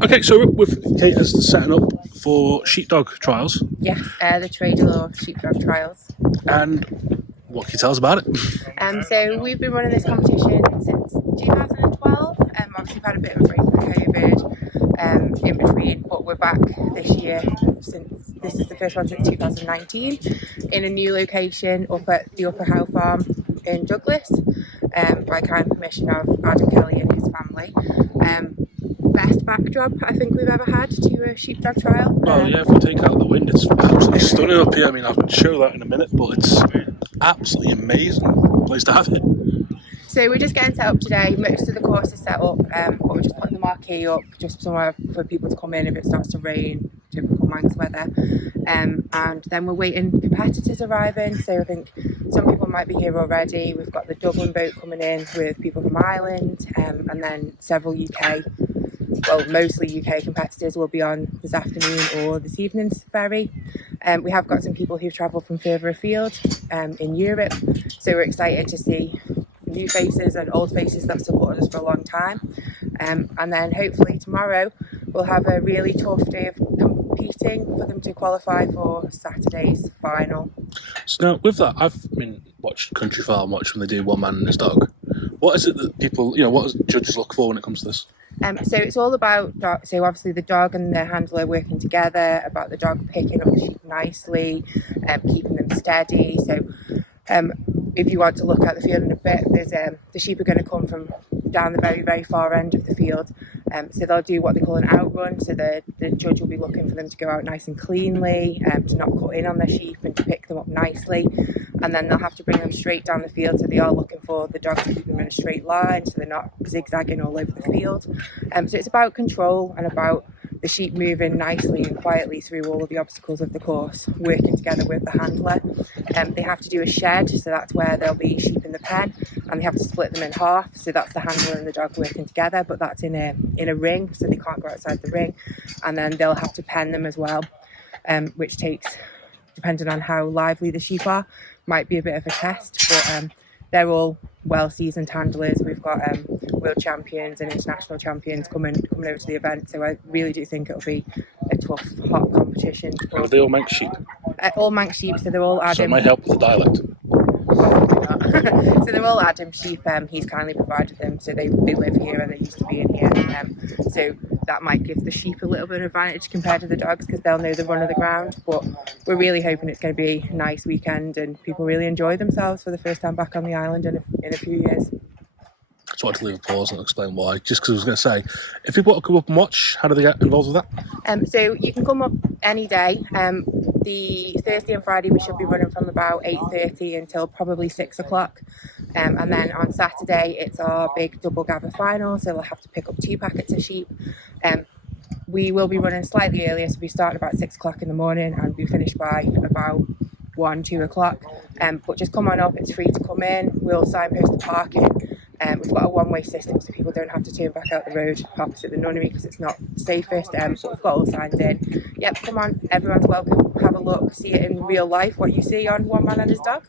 Okay, so we're with Kate as setting up for Sheepdog trials. Yes, the Traa da Liooar Sheepdog trials. And what can you tell us about it? So we've been running this competition since 2012. Obviously we've had a bit of a break from COVID in between, but we're back this year, since this is the first one since 2019, in a new location up at the Upper Howe farm in Douglas, by kind permission of Adam Kelly and his family. Best backdrop I think we've ever had to a sheepdog trial. Well, yeah, if we take out the wind, it's absolutely stunning up here. I mean, I'll show that in a minute, but it's absolutely amazing place to have it. So we're just getting set up today. Most of the course is set up, but we're just putting the marquee up just somewhere for people to come in if it starts to rain, typical Manx weather. And then we're waiting competitors arriving, so I think some people might be here already. We've got the Dublin boat coming in with people from Ireland, and then several UK, well, mostly UK competitors will be on this afternoon or this evening's ferry. We have got some people who've travelled from further afield in Europe, so we're excited to see new faces and old faces that supported us for a long time. And then hopefully tomorrow we'll have a really tough day of competing for them to qualify for Saturday's final. So now, with that, I've watched Country Farm watch when they do One Man and His Dog. What is it that people, what do judges look for when it comes to this? So it's all about, so obviously the dog and the handler working together, about the dog picking up the sheep nicely, keeping them steady. So if you want to look at the field in a bit, there's the sheep are going to come from down the very, very far end of the field. So they'll do what they call an outrun. So the judge will be looking for them to go out nice and cleanly, to not cut in on their sheep and to pick them up nicely. And then they'll have to bring them straight down the field. So they are looking for the dog to keep them in a straight line, so they're not zigzagging all over the field. So it's about control and about the sheep moving nicely and quietly through all of the obstacles of the course, working together with the handler. They have to do a shed, so that's where there'll be sheep in the pen, and they have to split them in half, so that's the handler and the dog working together, but that's in a ring, so they can't go outside the ring. And then they'll have to pen them as well, which takes, depending on how lively the sheep are, might be a bit of a test, but they're all well-seasoned handlers. We've got world champions and international champions coming over to the event, so I really do think it'll be a tough, hot competition. Are they all Manx sheep? All Manx sheep, so they're all Adam. So it might help with the dialect. Probably not. So they're all Adam sheep. He's kindly provided them, so they live here and they used to be in here. So that might give the sheep a little bit of advantage compared to the dogs, because they'll know the run of the ground. But we're really hoping it's going to be a nice weekend and people really enjoy themselves for the first time back on the island in a few years. So I wanted to leave a pause and explain why. Just because I was going to say, if people want to come up and watch, how do they get involved with that? So you can come up any day. The Thursday and Friday we should be running from about 8:30 until probably 6 o'clock. And then on Saturday it's our big double gather final, so we'll have to pick up 2 packets of sheep. We will be running slightly earlier, so we start about 6 o'clock in the morning and we finish by about 1-2 o'clock. But just come on up, it's free to come in. We'll signpost the parking. We've got a one-way system, so people don't have to turn back out the road opposite the nunnery because it's not the safest. But we've got all the signs in. Yep, come on, everyone's welcome. Have a look, see it in real life, what you see on One Man and His Dog.